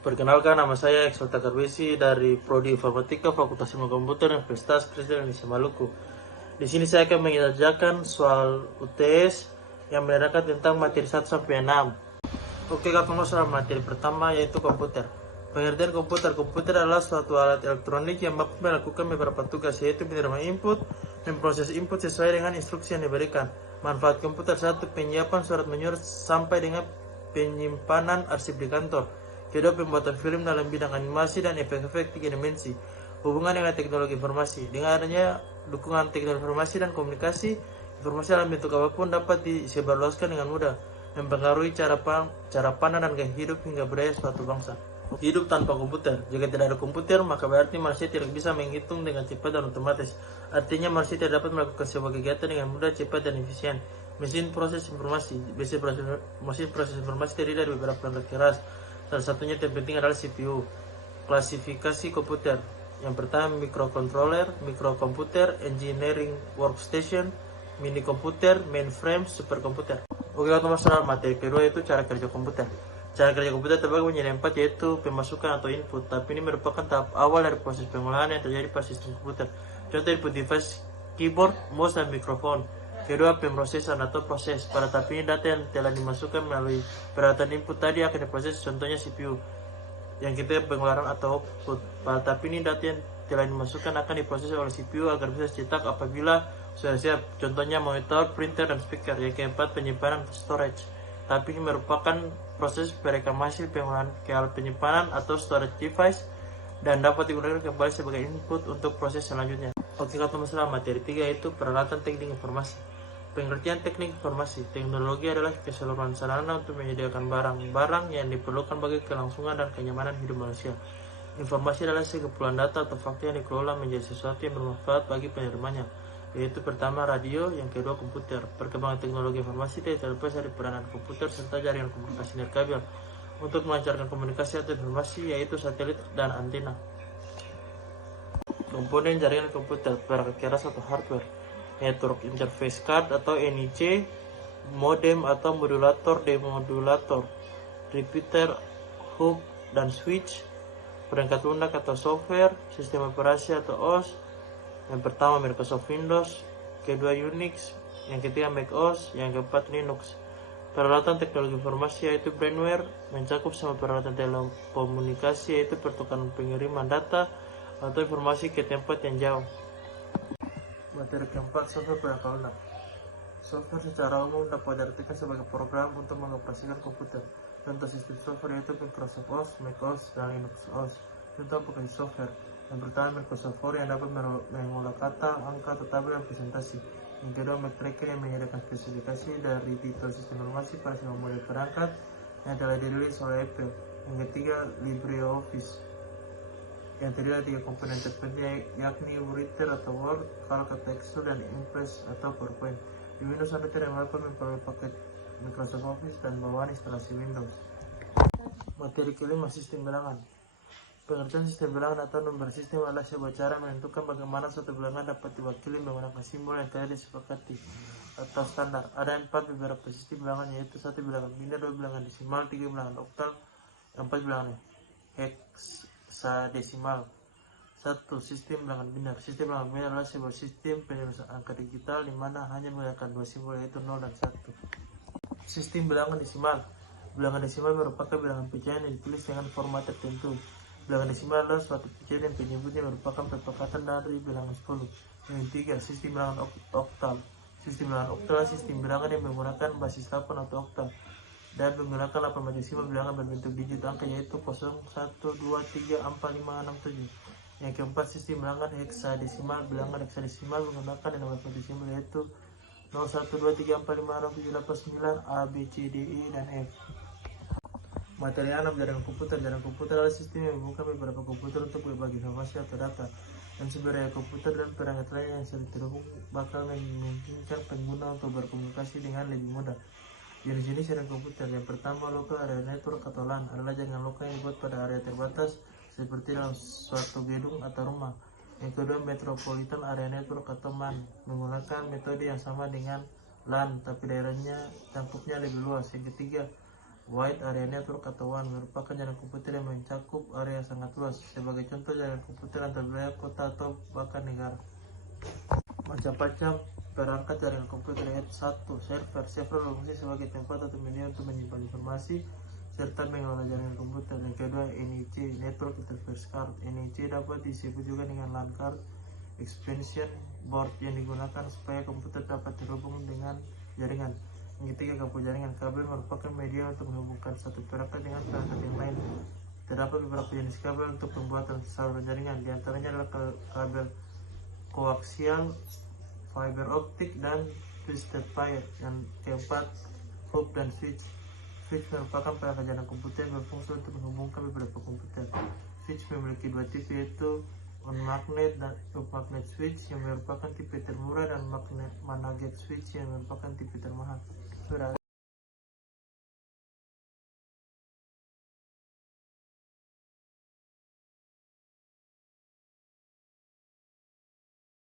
Perkenalkan, nama saya Exalta Karbesi dari Prodi Informatika Fakultas Ilmu Komputer Universitas Kristen Indonesia Maluku. Di sini saya akan mengerjakan soal UTS yang menerangkan tentang materi 1 sampai 6. Oke, kita mulai soal materi pertama, yaitu komputer. Pengertian komputer. Komputer adalah suatu alat elektronik yang mampu melakukan beberapa tugas, yaitu menerima input, memproses input sesuai dengan instruksi yang diberikan. Manfaat komputer: 1. Penyiapan surat menyurat sampai dengan penyimpanan arsip di kantor. Kedua, pembuatan film dalam bidang animasi dan efek-efek 3 dimensi. Hubungan dengan teknologi informasi. Dengan adanya dukungan teknologi informasi dan komunikasi, informasi dalam bentuk apapun dapat disebarluaskan dengan mudah, mempengaruhi cara pandang dan gaya hidup hingga budaya suatu bangsa. Hidup tanpa komputer. Jika tidak ada komputer, maka berarti manusia tidak bisa menghitung dengan cepat dan otomatis. Artinya manusia tidak dapat melakukan sebuah kegiatan dengan mudah, cepat, dan efisien. Mesin proses informasi. Mesin proses informasi terdiri dari beberapa perangkat keras. Salah satunya terpenting adalah CPU. Klasifikasi komputer. Yang pertama, microcontroller, microcomputer, engineering workstation, mini komputer, mainframe, superkomputer. Oke, kita masuk materi kedua, yaitu cara kerja komputer. Cara kerja komputer terbagi menjadi 4, yaitu pemasukan atau input. Tapi ini merupakan tahap awal dari proses pengolahan yang terjadi pada sistem komputer. Contoh input device, keyboard, mouse, dan mikrofon. Kedua, pemrosesan atau proses. Pada tahap ini data yang telah dimasukkan melalui peralatan input tadi akan diproses, contohnya CPU. Yang ketiga, pengeluaran atau output. Pada tahap ini data yang telah dimasukkan akan diproses oleh CPU agar bisa dicetak apabila sudah siap, contohnya monitor, printer, dan speaker. Yang keempat, penyimpanan atau storage. Tapi ini merupakan proses perekam hasil pengolahan ke alat penyimpanan atau storage device dan dapat digunakan kembali sebagai input untuk proses selanjutnya. Oke, kita masalah materi 3, yaitu peralatan teknik informasi. Pengertian teknik informasi. Teknologi adalah keseluruhan sarana untuk menyediakan barang-barang yang diperlukan bagi kelangsungan dan kenyamanan hidup manusia. Informasi adalah sekumpulan data atau fakta yang dikelola menjadi sesuatu yang bermanfaat bagi penerimanya, yaitu pertama radio, yang kedua komputer. Perkembangan teknologi informasi tidak terlepas dari peranan komputer serta jaringan komunikasi nirkabel untuk melancarkan komunikasi atau informasi, yaitu satelit dan antena. Komponen jaringan komputer, perangkat keras atau hardware, network interface card atau NIC, modem atau modulator, demodulator, repeater, hub, dan switch. Perangkat lunak atau software, sistem operasi atau OS. Yang pertama Microsoft Windows, kedua Unix, yang ketiga Mac OS, yang keempat Linux. Peralatan teknologi informasi yaitu brainware, mencakup semua peralatan telekomunikasi, yaitu pertukaran pengiriman data atau informasi ke tempat yang jauh. Materi keempat, software perangkat lunak. Software secara umum dapat diartikan sebagai program untuk mengoperasikan komputer. Contoh sistem software yaitu Microsoft OS, Mac OS, dan Linux OS. Contoh aplikasi software. Yang pertama Microsoft Word yang dapat mengolah kata, angka, atau tabel, dan presentasi. Yang kedua Mac Tracker yang menyediakan spesifikasi dari titel sistem informasi pada semua model perangkat yang telah dirilis oleh Apple. Yang ketiga LibreOffice yang terdiri dari 3 komponen terpenting, yakni Writer atau Word, Calc atau Excel, dan Impress atau PowerPoint. Di Windows Anda tidak dapat memperoleh paket Microsoft Office dan bawaan instalasi Windows. Materi kelima, sistem bilangan. Pengertian sistem bilangan atau nomor sistem adalah sebuah cara menentukan bagaimana suatu bilangan dapat diwakili menggunakan simbol yang telah disepakati atau standar. Ada 4 beberapa sistem bilangan, yaitu 1 bilangan biner, 2 bilangan desimal, 3 bilangan oktal, 4 bilangan heksadesimal. 1. Sistem bilangan biner. Sistem bilangan biner adalah sebuah sistem penulisan angka digital di mana hanya menggunakan 2 simbol, yaitu 0 dan 1. Sistem bilangan desimal. Bilangan desimal merupakan bilangan pecahan yang ditulis dengan format tertentu. Bilangan desimal adalah suatu pecahan yang penyebutnya merupakan perpakatan dari bilangan 10. Yang ketiga, sistem bilangan oktal. Sistem bilangan oktal adalah sistem bilangan yang menggunakan basis 8 atau oktal dan menggunakan 8 desimal bilangan berbentuk digit angka, yaitu 0, 1, 2, 3, 4, 5, 6, 7. Yang keempat, sistem bilangan heksadesimal. Bilangan heksadesimal menggunakan 8 desimal, yaitu 0, 1, 2, 3, 4, 5, 6, 7, 8, 9, A, B, C, D, E, dan F. Materi 6, jaringan komputer. Jaringan komputer adalah sistem yang menghubungkan beberapa komputer untuk berbagi informasi atau data, dan sebenarnya komputer dan perangkat lain yang sering terhubung bakal memungkinkan pengguna untuk berkomunikasi dengan lebih mudah. Jenis-jenis jaringan komputer. Yang pertama, local area network atau LAN adalah jaringan lokal yang dibuat pada area terbatas seperti dalam suatu gedung atau rumah. Yang kedua, metropolitan area network atau MAN menggunakan metode yang sama dengan LAN tapi daerahnya campurnya lebih luas. Yang ketiga, Wide Area Network atau WAN merupakan jaringan komputer yang mencakup area sangat luas. Sebagai contoh, jaringan komputer antar wilayah, kota, atau bahkan negara. Macam-macam perangkat jaringan komputer. Yaitu 1. Server. Server berfungsi sebagai tempat atau media untuk menyimpan informasi serta mengelola jaringan komputer. Yang kedua, NIC, Network Interface Card. NIC dapat disebut juga dengan LAN card, expansion board, yang digunakan supaya komputer dapat terhubung dengan jaringan. Yang ketiga, kabel jaringan. Kabel merupakan media untuk menghubungkan satu perangkat dengan perangkat yang lain. Terdapat beberapa jenis kabel untuk pembuatan saluran jaringan. Di antaranya adalah kabel koaksial, fiber optik, dan twisted pair. Yang keempat, hub dan switch. Switch merupakan perangkat jaringan komputer yang berfungsi untuk menghubungkan beberapa komputer. Switch memiliki dua tipe, yaitu on magnet dan off magnet switch yang merupakan tipe termurah, dan magnet switch yang merupakan tipe termahal.